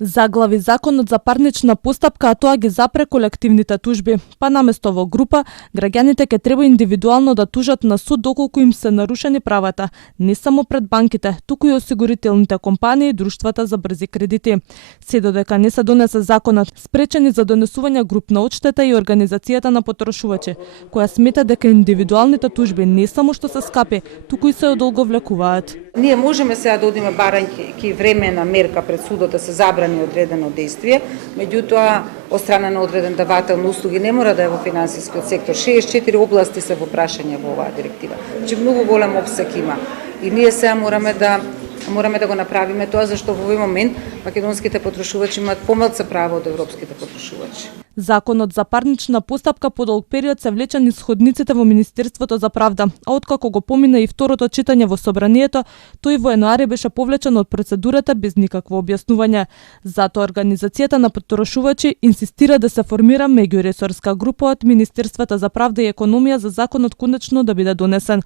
Заглави законот за парнична постапка, а тоа ги запре колективните тужби. Па наместо во група, граѓаните ќе треба индивидуално да тужат на суд доколку им се нарушени правата, не само пред банките, туку и осигурителните компании и друштвата за брзи кредити. Се додека не се донесе законот, спречени за донесување групна одштета и организацијата на потрошувачи, која смета дека индивидуалните тужби не само што се скапи, туку и се одолговлекуваат. Ние можеме сега да одиме барањќи времена мерка пред судот да се забрани одредено дејствие, меѓутоа од страна на одреден давател на услуги не мора да е во финансискиот сектор. 64 области се во прашање во оваа директива. Значи многу голем опсек има. И ние сега мораме да го направиме тоа, зашто во овој момент македонските потрошувачи имаат помалку права од европските потрошувачи. Законот за парнична постапка по долг период се влече низ ходниците во Министерството за правда, а откако го помина и второто читање во собранието, тој во јануари беше повлечен од процедурата без никакво објаснување. Затоа организацијата на потрошувачи инсистира да се формира меѓуресорска група од Министерството за правда и економија за законот конечно да биде донесен.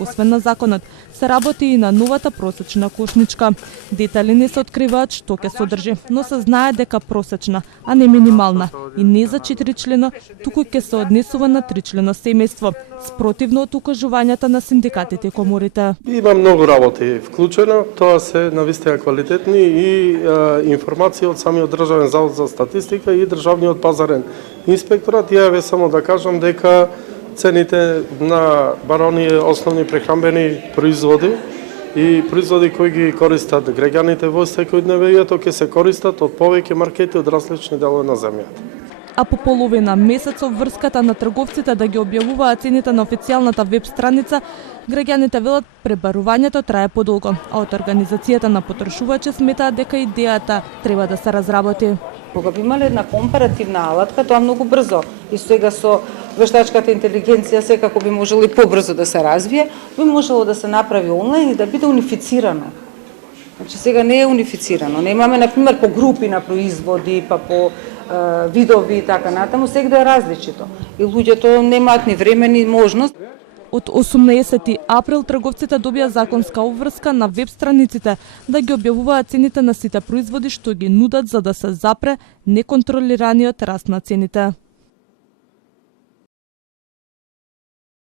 Освен на законот, се работи и на новата просечна кошничка. Детали не се откриваат што ќе содржи, но се знае дека просечна, а не минимална, и не за 4 члена, туку ќе се однесува на 3 члена семејство, спротивно од укажувањата на синдикатите и коморите. Има многу работи вклучено, тоа се навистина квалитетни и информации од самиот Државен завод за статистика и Државниот пазарен инспекторат. Ја ве само да кажам дека цените на баронија основни прехранбени производи и производи кои ги користат граѓаните во секојдневието ќе се користат од повеќе маркети од различни делови на земјата. А по половина месец врската на трговците да ги објавуваат цените на официјалната веб страница, граѓаните велат пребарувањето трае подолго, а од организацијата на потрошувачи сметаат дека идејата треба да се разработи. Кога би имале една компаративна алатка, тоа многу брзо и сега со вештачката интелигенција секако би можело и побрзо да се развие, би можело да се направи онлайн и да биде унифицирано. Значи сега не е унифицирано. Немаме на пример по групи на производи, па по видови и така натаму, сега е различито. И луѓето немаат ни време ни можност. Од 18 април трговците добија законска обврска на веб страниците да ги објавуваат цените на сите производи што ги нудат за да се запре неконтролираниот раст на цените.